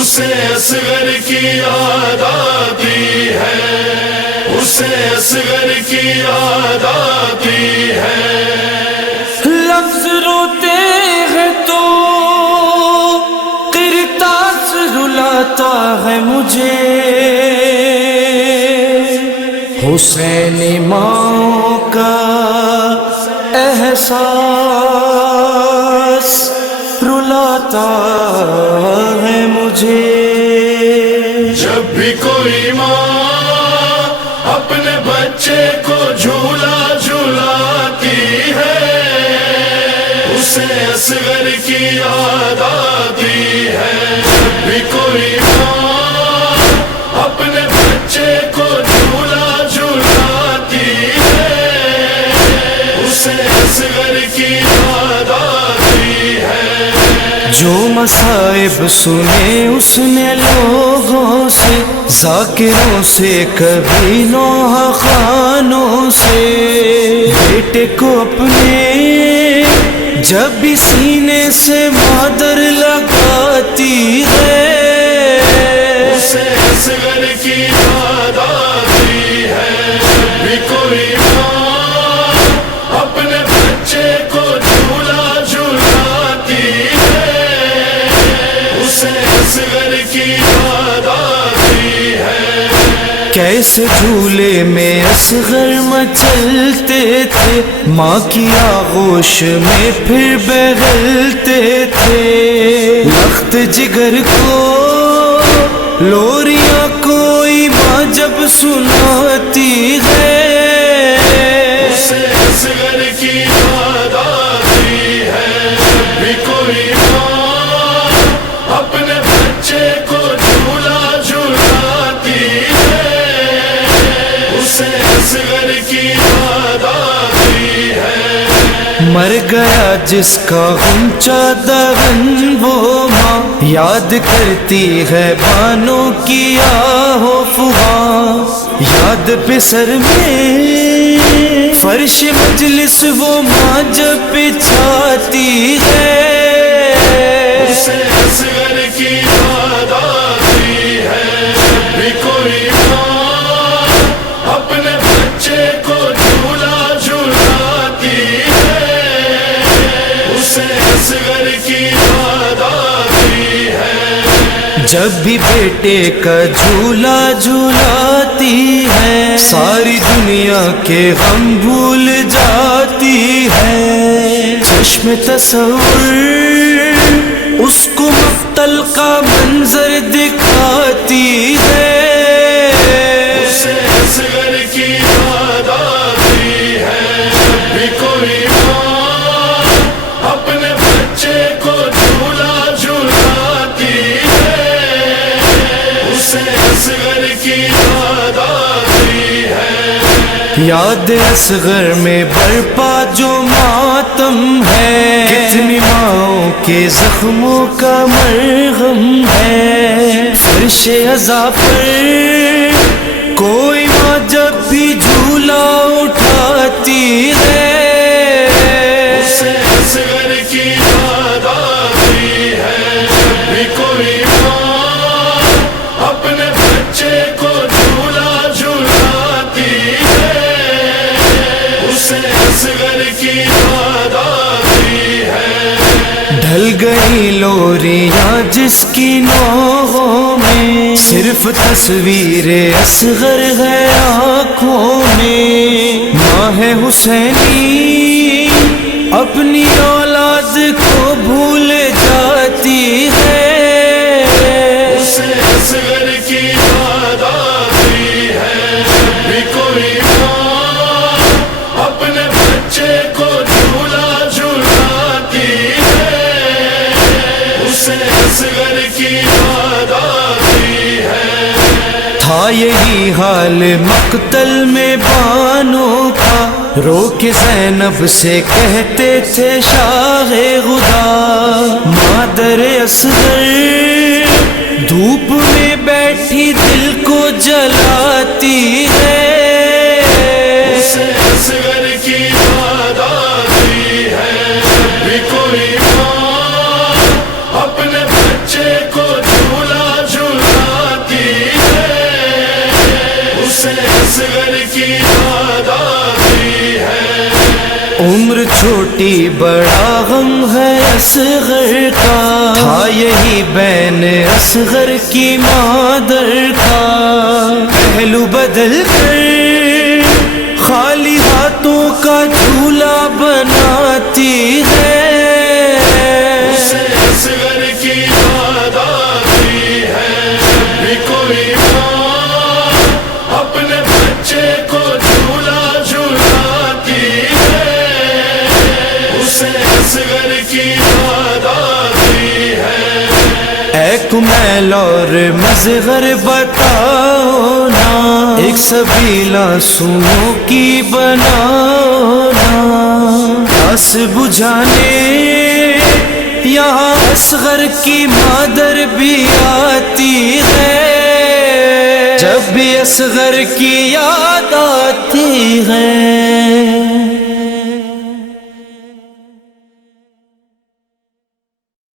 اسے اصغر کی یاد آتی ہے، اسے اصغر کی یاد آتی ہے۔ لفظ روتے ہیں تو قرطاس رلاتا ہے مجھے، حسین ماں کا احساس رلاتا ہے مجھے۔ جب بھی کوئی ماں اپنے بچے کو جھولا جھولاتی ہے، اسے اصغر کی یاد آتی ہے۔ جب بھی کوئی ماں اپنے بچے کو جھولا جھولاتی ہے، اسے اصغر کی یاد آتی ہے۔ جو مصائب سنے اس نے لوگوں سے، ذاکروں سے، کبھی نوحہ خوانوں سے، بیٹے کو اپنے جب بھی سینے سے مادر لگاتی ہے، اسے اصغر کی یاد آتی ہے۔ جب بھی کوئی ماں اپنے بچے کو جھولا جھولاتی ہے، اسے اصغر کی یاد آتی ہے۔ کیسے جھولے میں اصغر مچلتے تھے، ماں کی آغوش میں پھر بہلتے تھے، لخت جگر کو لوریاں کوئی ماں جب سناتی ہے، اسے اصغر کی یاد آتی ہے۔ جب بھی کوئی ماں اپنے بچے کو جھولا جھولاتی ہے، اسے اصغر کی یاد آتی ہے۔ مر گیا جس کا غنچہ دغن وہ ماں، یاد کرتی ہے بانوں کی آہو فغاں، یاد پہ سر میں فرش مجلس وہ ماں جب بچھاتی ہے، اسے اصغر کی یاد آتی ہے۔ جب بھی کوئی ماں اپنے بچے کو جھولا جھولاتی ہے، اسے اصغر کی یاد آتی ہے۔ جب بھی بیٹے کا جھولا جھولاتی ہے، ساری دنیا کے غم بھول جاتی ہے، چشم تصور اس کو مقتل کا منظر دکھاتی ہے، اسے اصغر کی یاد آتی ہے۔ جب بھی کوئی ماں اپنے بچے کو جھولا جھولاتی ہے، اسے اصغر کی یاد آتی ہے۔ یاد اصغر میں برپا جو ماتم ہے، کتنی ماؤں کے زخموں کا مرہم ہے، فرش عزا پر کوئی ماں جب بھی جھولا اٹھاتی ہے، اسے اصغر کی یاد آتی ہے۔ جب بھی کوئی ماں اپنے بچے کو جھولا جھولاتی ہے، اسے اصغر کی یاد آتی ہے۔ ڈھل گئی لوریاں جس کی نوحوں میں، صرف تصویر اصغر ہے آنکھوں میں، ماں ہے حسینی اپنی اولاد کو بھول جاتی ہے، اسے اصغر کی یاد آتی ہے۔ جب بھی کوئی ماں اپنے بچے کو جھولا جھولاتی ہے، اسے اصغر کی یاد آتی ہے۔ تھا یہی حال مقتل میں بانوں کا، رو کے زینب سے کہتے تھے شاہ غدا، مادر اصغر دھوپ میں بیٹھی دل کو جلاتی ہے، اسے اصغر کی یاد آتی ہے۔ جب بھی کوئی ماں اپنے بچے کو جھولا چھوٹی بڑا غم ہے اصغر کا، تھا یہی بین اصغر کی مادر کا، پہلو بدل کر خالی ہاتھوں کا جھولا بناتی ہے، اسے اصغر کی یاد آتی ہے، جب بھی کوئی ماں اپنے بچے کو جھولا جھولاتی ہے، اسے اصغر کی یاد آتی ہے۔ اے کمیل اور مصغر بتاؤ نا، ایک سبیلا سوموں کی بناؤ نا، پیاس بجھانے یہاں اصغر کی مادر بھی آتی ہے، جب بھی اصغر کی یاد آتی